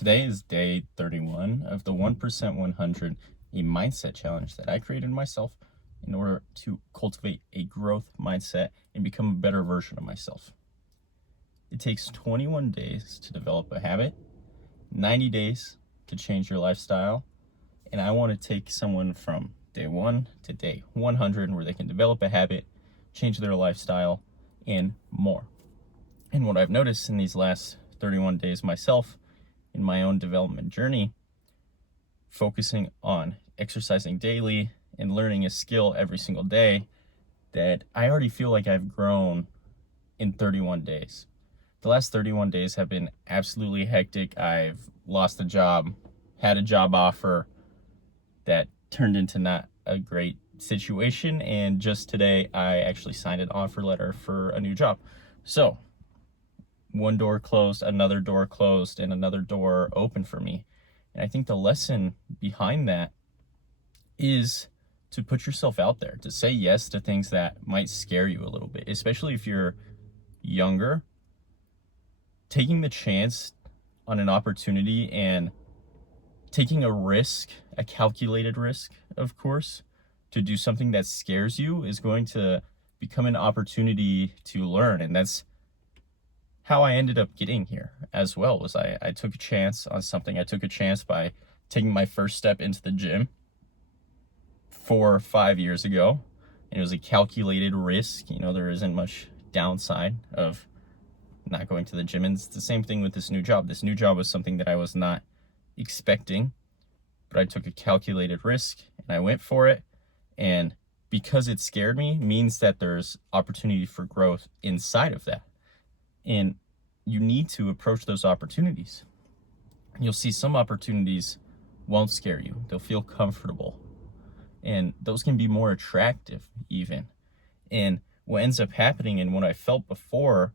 Today is day 31 of the 1% 100, a mindset challenge that I created myself in order to cultivate a growth mindset and become a better version of myself. It takes 21 days to develop a habit, 90 days to change your lifestyle, and I want to take someone from day 1 to day 100 where they can develop a habit, change their lifestyle, and more. And what I've noticed in these last 31 days myself in my own development journey, focusing on exercising daily and learning a skill every single day, that I already feel like I've grown in 31 days. The last 31 days have been absolutely hectic. I've lost a job, had a job offer that turned into not a great situation, and just today I actually signed an offer letter for a new job. So one door closed, another door closed, and another door open for me. And I think the lesson behind that is to put yourself out there, to say yes to things that might scare you a little bit, especially if you're younger. Taking the chance on an opportunity and taking a risk, a calculated risk, of course, to do something that scares you is going to become an opportunity to learn. And that's how I ended up getting here as well. Was I took a chance on something. I took a chance by taking my first step into the gym 4 or 5 years ago. And it was a calculated risk. There isn't much downside of not going to the gym. And it's the same thing with this new job. This new job was something that I was not expecting, but I took a calculated risk and I went for it. And because it scared me means that there's opportunity for growth inside of that. And you need to approach those opportunities. You'll see some opportunities won't scare you. They'll feel comfortable. And those can be more attractive even. And what ends up happening, and what I felt before,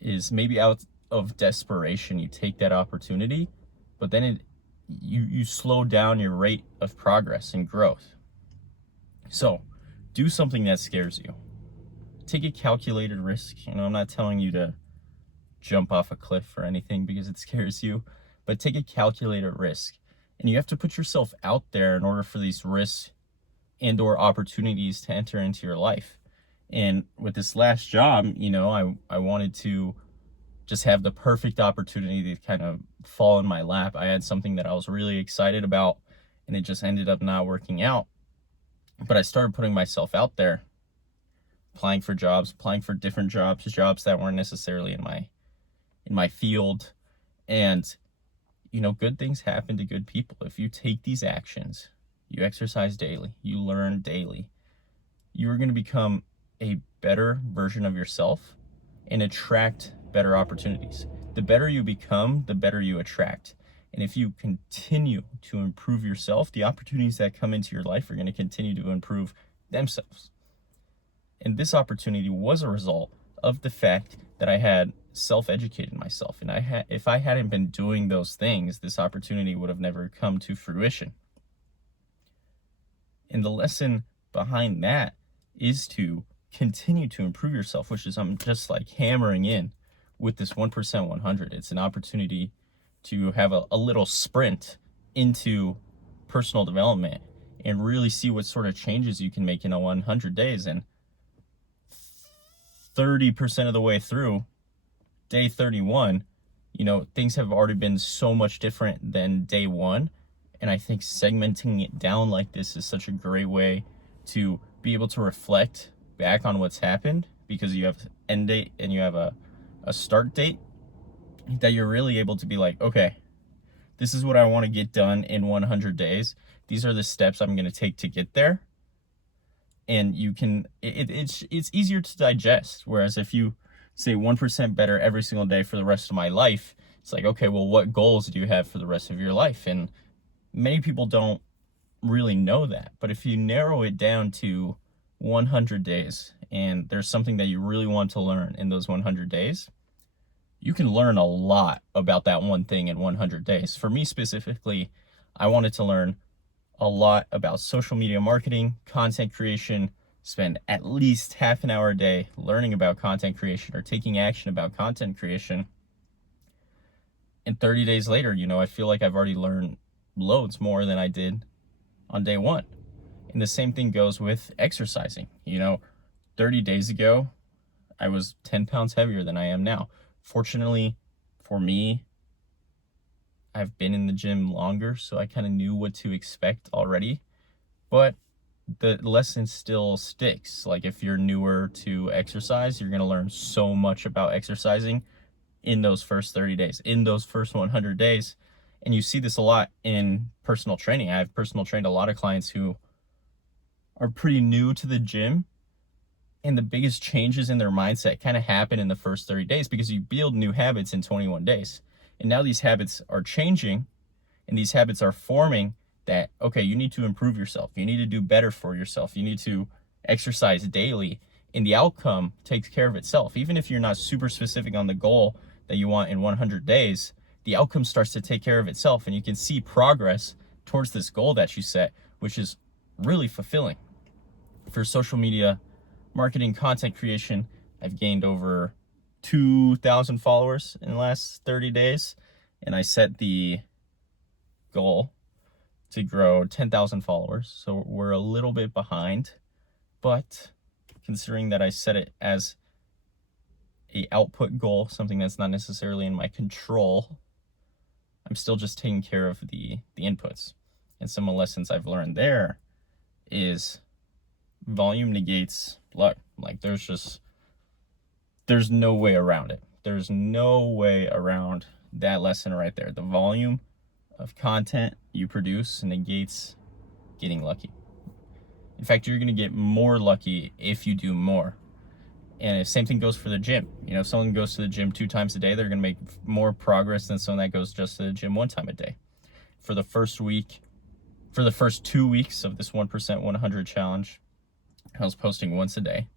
is maybe out of desperation, you take that opportunity, but then you slow down your rate of progress and growth. So do something that scares you. Take a calculated risk. I'm not telling you to jump off a cliff or anything because it scares you, but take a calculated risk. And you have to put yourself out there in order for these risks and or opportunities to enter into your life. And with this last job, I wanted to just have the perfect opportunity to kind of fall in my lap. I had something that I was really excited about, and it just ended up not working out. But I started putting myself out there, applying for different jobs that weren't necessarily in my field. And good things happen to good people. If you take these actions, you exercise daily, you learn daily, you're going to become a better version of yourself and attract better opportunities. The better you become, the better you attract. And if you continue to improve yourself, the opportunities that come into your life are going to continue to improve themselves. And this opportunity was a result of the fact that I had self-educated myself. And if I hadn't been doing those things, this opportunity would have never come to fruition. And the lesson behind that is to continue to improve yourself, which is I'm just like hammering in with this 1% 100. It's an opportunity to have a little sprint into personal development and really see what sort of changes you can make in 100 days. And 30% of the way through, day 31, things have already been so much different than day 1. And I think segmenting it down like this is such a great way to be able to reflect back on what's happened, because you have an end date and you have a start date, that you're really able to be like, okay, this is what I want to get done in 100 days. These are the steps I'm going to take to get there. And you can, it's easier to digest. Whereas if you say 1% better every single day for the rest of my life, it's like, okay, well, what goals do you have for the rest of your life? And many people don't really know that. But if you narrow it down to 100 days and there's something that you really want to learn in those 100 days, you can learn a lot about that one thing in 100 days. For me specifically, I wanted to learn a lot about social media marketing, content creation, spend at least half an hour a day learning about content creation or taking action about content creation. And 30 days later, you know, I feel like I've already learned loads more than I did on day one. And the same thing goes with exercising. You know, 30 days ago, I was 10 pounds heavier than I am now. Fortunately for me, I've been in the gym longer, so I kind of knew what to expect already. But the lesson still sticks. Like if you're newer to exercise, you're going to learn so much about exercising in those first 30 days, in those first 100 days. And you see this a lot in personal training. I've personal trained a lot of clients who are pretty new to the gym, and the biggest changes in their mindset kind of happen in the first 30 days because you build new habits in 21 days. And now these habits are changing and these habits are forming that, okay, you need to improve yourself. You need to do better for yourself. You need to exercise daily, and the outcome takes care of itself. Even if you're not super specific on the goal that you want in 100 days, the outcome starts to take care of itself, and you can see progress towards this goal that you set, which is really fulfilling. For social media marketing, content creation, I've gained over 2,000 followers in the last 30 days, and I set the goal to grow 10,000 followers. So we're a little bit behind, but considering that I set it as a output goal, something that's not necessarily in my control, I'm still just taking care of the inputs. And some of the lessons I've learned there is volume negates luck. Like there's no way around it. There's no way around that lesson right there. The volume of content you produce negates getting lucky. In fact, you're going to get more lucky if you do more. And the same thing goes for the gym. You know, if someone goes to the gym 2 times a day, they're going to make more progress than someone that goes just to the gym 1 time a day. For the first 2 weeks of this 1% 100 challenge, I was posting once a day,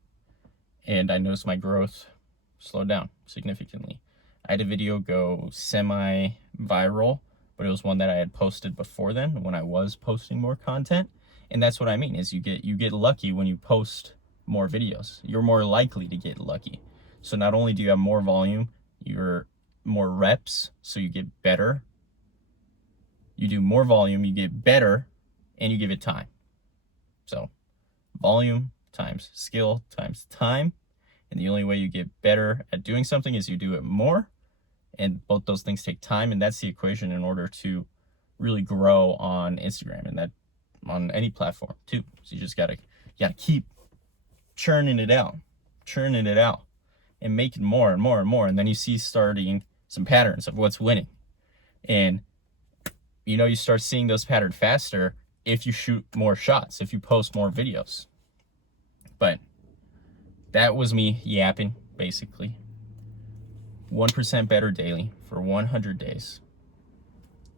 and I noticed my growth slowed down significantly. I had a video go semi-viral, but it was one that I had posted before then when I was posting more content. And that's what I mean, is you get lucky when you post more videos. You're more likely to get lucky. So not only do you have more volume, you're more reps, so you get better. You do more volume, you get better, and you give it time. So volume times skill times time. And the only way you get better at doing something is you do it more. And both those things take time, and that's the equation in order to really grow on Instagram and that on any platform too. So you just gotta keep churning it out, and making more and more and more. And then you see starting some patterns of what's winning. And you know, you start seeing those patterns faster if you shoot more shots, if you post more videos. But that was me yapping, basically. 1% better daily for 100 days.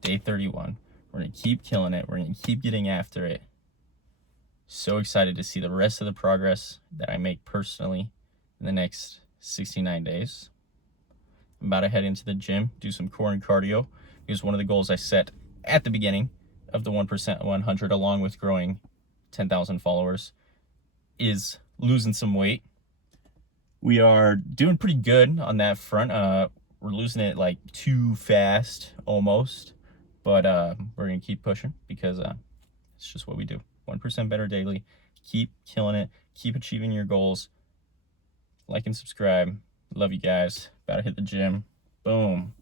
Day 31. We're going to keep killing it. We're going to keep getting after it. So excited to see the rest of the progress that I make personally in the next 69 days. I'm about to head into the gym, do some core and cardio, because one of the goals I set at the beginning of the 1% 100, along with growing 10,000 followers, is losing some weight. We are doing pretty good on that front. We're losing it like too fast almost, but we're gonna keep pushing because it's just what we do. 1% better daily. Keep killing it. Keep achieving your goals. Like and subscribe. Love you guys. About to hit the gym. Boom.